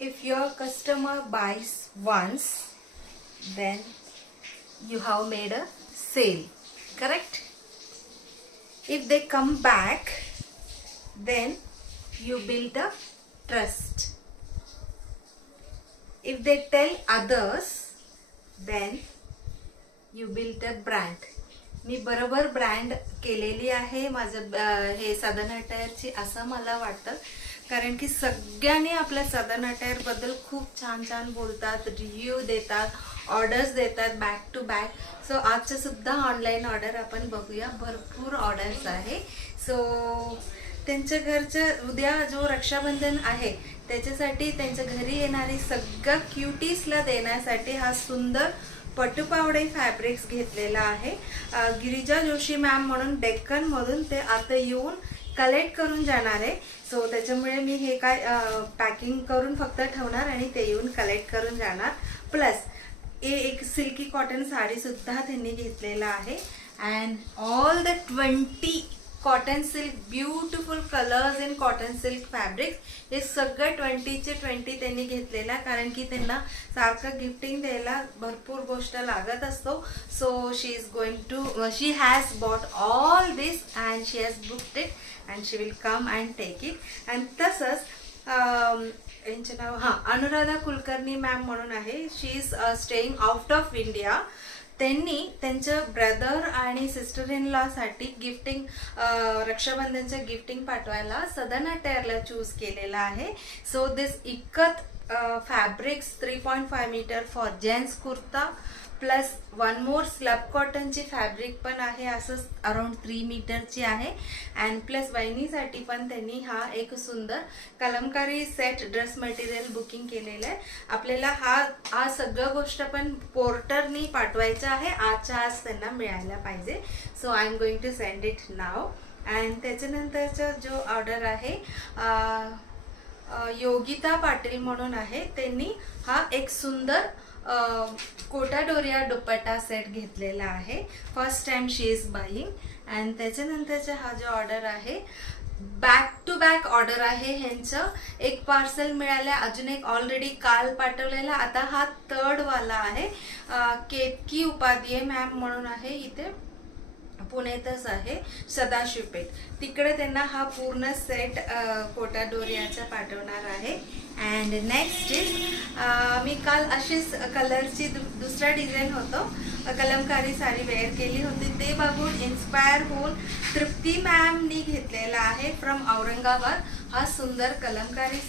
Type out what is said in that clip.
if your customer buys once, then you have made a sale, correct? If they come back, then you build a trust. If they tell others, then you build a brand. मी बरोबर brand केलेली आहे माझं हे साधना टायरची असं मला वाटतं, कारण की सगळ्यांनी आपल्या साधना टायर बद्दल खूप छान छान बोलतात, रिव्ह्यू देतात, ऑर्डर्स देतात बॅक टू बॅक. सो आजच्या सुद्धा ऑनलाईन ऑर्डर आपण बघूया, भरपूर ऑर्डर्स आहे. सो त्यांच्या घरचं उद्या जो रक्षाबंधन आहे त्याच्यासाठी त्यांच्या घरी येणारी सगळ्या क्युटीजला देण्यासाठी हा सुंदर पटुपावडे फॅब्रिक्स घेतलेला आहे. गिरिजा जोशी मॅम म्हणून डेक्कन मधून ते आता येऊन कलेक्ट करून जाणार आहे. सो त्याच्यामुळे मी हे काय पॅकिंग करून फक्त ठेवणार आणि ते येऊन कलेक्ट करून जाणार. प्लस एक सिल्की कॉटन साडी सुद्धा त्यांनी घेतलेला आहे. And all the 20 cotton silk beautiful colours in cotton silk fabrics, हे सगळं 20चे 20 त्यांनी घेतलेला, कारण की त्यांना सारखं गिफ्टिंग द्यायला भरपूर गोष्ट लागत असतो. So she has bought all this and she has booked it and she will come and take it. And तसंच यांचे नाव अनुराधा कुलकर्णी मॅम म्हणून आहे. She is staying out of India. त्यांनी त्यांच्या ब्रदर आणि सिस्टर इन लॉ साठी गिफ्टिंग, रक्षाबंधनचं गिफ्टिंग पाठवायला साधना टायरला चूज केलेला आहे. So this ikat fabrics 3.5 metre for gents kurta, plus one more slub कॉटनची फॅब्रिक पण आहे, असं अराउंड 3 मीटरची आहे. अँड प्लस वहिनीसाठी पण त्यांनी हा एक सुंदर Kalamkari set dress material booking केलेलं आहे. आपल्याला हा सगळं गोष्ट पण पोर्टरनी पाठवायचं आहे, आजच्या आज त्यांना मिळायला पाहिजे. So I am going to send it now. And त्याच्यानंतरचा जो ऑर्डर आहे योगिता पाटील म्हणून आहे, त्यांनी हा एक सुंदर कोटा डोरिया दुपट्टा सेट घेतलेला आहे. First time she is buying. And त्याच्यानंतरचा हा जो ऑर्डर आहे बॅक टू बॅक ऑर्डर आहे ह्यांचं. एक पार्सल मिळालं, अजून एक ऑलरेडी काल पाठवलेला, आता हा 3rd वाला आहे. केतकी उपाध्याय मॅम म्हणून आहे, इथे पुण्यातच आहे, सदाशिवपेठ. तिकडे त्यांना हा पूर्ण सेट कोटा डोरियाचा पाठवणार आहे. अँड नेक्स्ट इज मी काल अशीच कलरची दुसरा डिझाईन होतो, कलमकारी साडी वेअर केली होती, ते बघून इन्स्पायर होऊन तृप्ती मॅमनी घेतलेला आहे फ्रॉम औरंगाबाद हा सुंदर कलमकारी